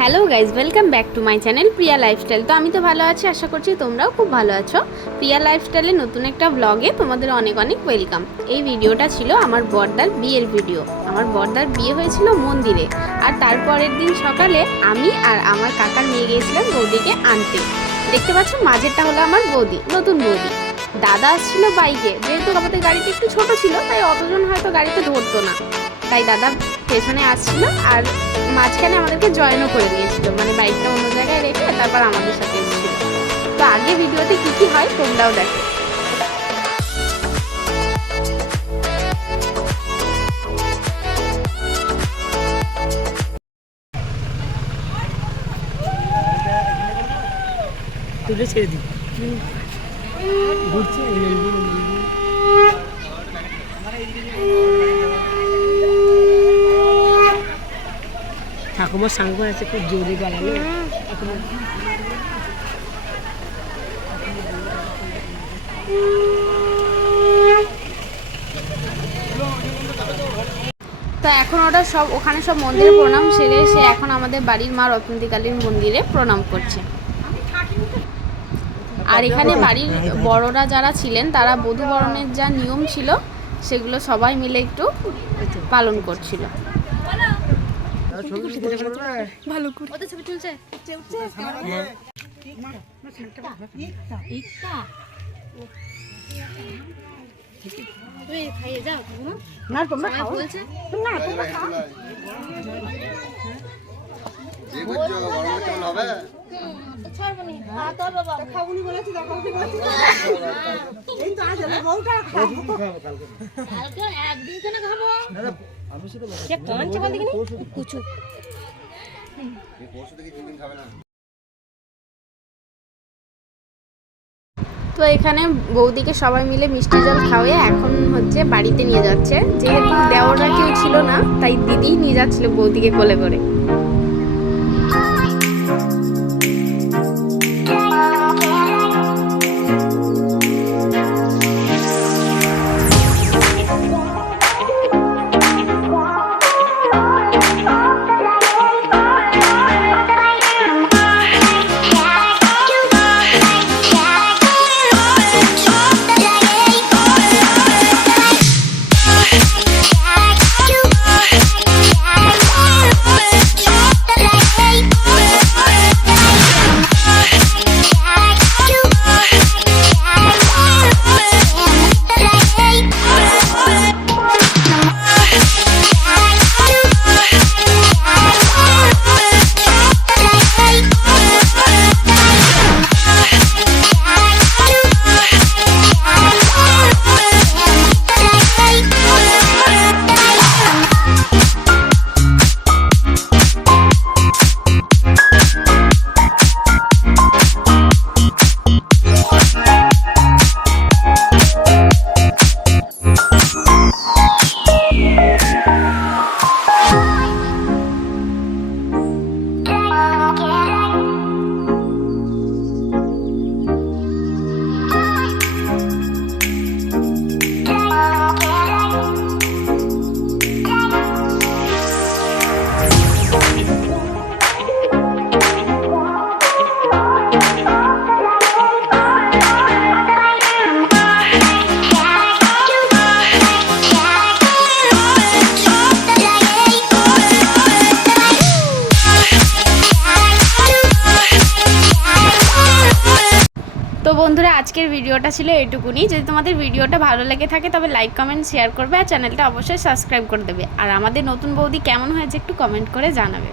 Hello guys, welcome back to my channel Priya lifestyle. তো আমি তো ভালো আছি, আশা করছি তোমরাও খুব ভালো আছো। প্রিয়া লাইফস্টাইলের নতুন একটা ব্লগে তোমাদের অনেক অনেক ওয়েলকাম। এই ভিডিওটা ছিল আমার বড়দার বিয়ের ভিডিও। আমার বড়দার বিয়ে হয়েছিল মন্দিরে, আর তারপরের দিন সকালে আমি আর আমার কাকার নিয়ে গিয়েছিলাম বৌদিকে আনতে। দেখতে পাচ্ছ মাঝেরটা হলো আমার বৌদি, নতুন বৌদি। দাদা আসছিল বাইকে, যেহেতু আমাদের গাড়িটা একটু ছোট ছিল তাই অতজন হয়তো গাড়িতে ধরতো না, তাই দাদা পেছনে আসছিল আর মাঝখানে আমাদেরকে জয়েনও করে নিয়েছিল, মানে বাইকটা অন্য জায়গায় রেখে তারপর আমাদের সাথে এসেছিল। তো আগে ভিডিওতে কি কি হয় তোমরাও দেখো। তুলে ছেড়ে দিই ঘুরছে ঠাকুমার সাঙ্গ আছে, খুব জোরে গলালো। তো এখন ওটা সব ওখানে সব মন্দিরে প্রণাম সেরে এসে এখন আমাদের বাড়ির মা রত্নতিকালীর মন্দিরে প্রণাম করছে। আর এখানে বাড়ির বড়রা যারা ছিলেন তারা বধূ বরণের যা নিয়ম ছিল সেগুলো সবাই মিলে একটু পালন করছিল। ভালো করে ওদের ছবি তুলছে খাইয়ে যাও না, তোমরা খাও বলছে না, তোমরা খাও। তো এখানে বৌদিকে সবাই মিলে মিষ্টি জল খাওয়াই এখন হচ্ছে বাড়িতে নিয়ে যাচ্ছে। যেহেতু দেওররা কেউ ছিল না তাই দিদি নিয়ে যাচ্ছিল বৌদিকে কোলে করে। তো বন্ধুরা, আজকের ভিডিওটা ছিল এটুকুনি। যদি তোমাদের ভিডিওটা ভালো লেগে থাকে তবে লাইক কমেন্ট শেয়ার করবে আর চ্যানেলটা অবশ্যই সাবস্ক্রাইব করে দেবে। আর আমাদের নতুন বৌদি কেমন হয়েছে একটু কমেন্ট করে জানাবে।